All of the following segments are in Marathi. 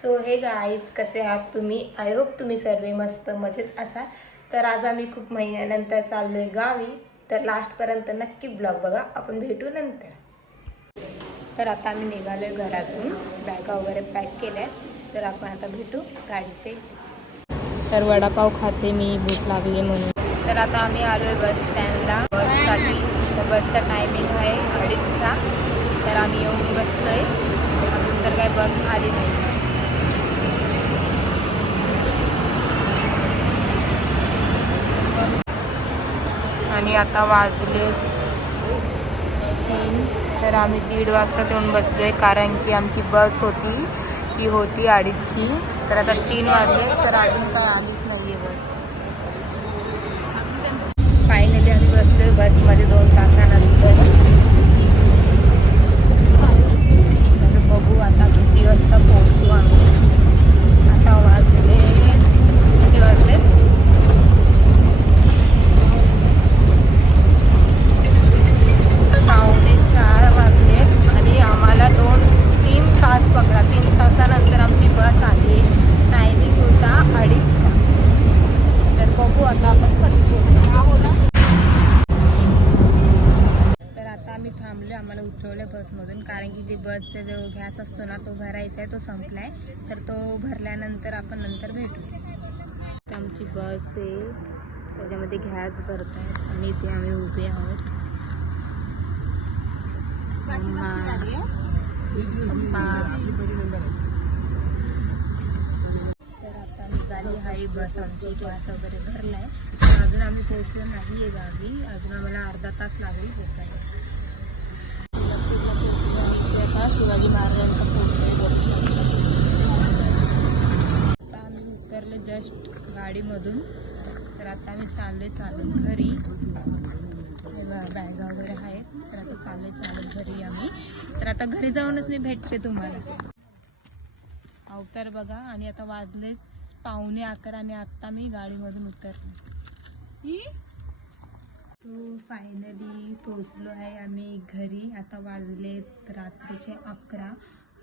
सो हे गाईज, कसे आहात तुम्ही? आय होप तुम्ही सर्व मस्त मजेत असाल. तर आज आम्ही खूप महिन्यानंतर चाललोय गावी. तर लास्टपर्यंत नक्की ब्लॉग बघा, आपण भेटू नंतर. तर आता आम्ही निघालोय घरातून, बॅगा वगैरे पॅक केल्या. तर आपण आता भेटू गाडीचे. तर वडापाव खाते मी, भूक लागली म्हणून. तर आता आम्ही आलोय बस स्टँडला बससाठी. तर बसचा टायमिंग आहे 2:30चा. तर आम्ही येऊन बसलोय, अजून तर काही बस आली नाही. आणि आता वाजले 3. तर आम्ही 1:30 वाजता येऊन बसलोय, कारण की आमची बस होती ती होती 2:30ची. तर आता 3 वाजले, तर अजून काय आलीच नाही आहे बस. फायनली आम्ही बसलोय बसमध्ये 2 तासानंतर. तर बघू आता किती वाजता पोहोचू आम्ही. आता वाजले किती वाजले? 3:45 वाजले आणि आम्हाला 2-3 तास पकडा. 3 तासानंतर आमची बस आली. टायमिंग होता 2:30चा. तर बघू आता आपण कधी पोहोचू. तर आता आम्ही थांबलो, आम्हाला उतरवलं बसमधून, कारण की जे बसचा जो गॅस असतो ना तो भरायचा आहे, तो संपला आहे. तर तो भरल्यानंतर आपण नंतर भेटू. तर आमची बस आहे, त्याच्यामध्ये गॅस भरत आहेत आणि इथे आम्ही उभे आहोत. तर आता निघाली आहे बस आमची. गॅस वगैरे भरलाय. तर अजून आम्ही पोहोचलो नाही आहे गावी. अजून आम्हाला अर्धा तास लागेल पोहोचायला. आता शिवाजी महाराजांचा फोटो आहे, बघू शकता. आता आम्ही उतरले जस्ट गाडीमधून. तर आता आम्ही चालत घरी. बॅगा वगैरे आहे. तर आता चालत घरी आम्ही. तर आता घरी जाऊनच मी भेटते तुम्हाला. अवतार बघा. आणि आता वाजलेच 11:15 आणि आता मी गाडीमधून उतरले. तो फायनली पोचलो आहे आम्ही घरी. आता वाजलेत रात्रीचे 11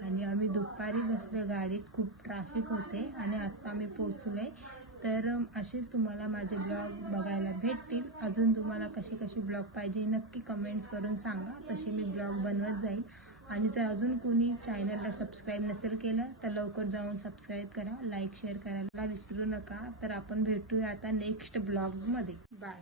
आणि आम्ही दुपारी बसलो गाडीत. खूप ट्रॅफिक होते आणि आता आम्ही पोचलोय. तर असेच तुम्हाला माझे ब्लॉग बघायला भेटतील. अजून तुम्हाला कशी ब्लॉग पाहिजे नक्की कमेंट्स करून सांगा, तसे मी ब्लॉग बनवत जाईल. आणि जर अजून कोणी चॅनलला सबस्क्राईब नसेल केलं तर लवकर जाऊन सबस्क्राईब करा, लाईक शेअर करायला विसरू नका. तर आपण भेटूया आता नेक्स्ट ब्लॉगमध्ये. बाय.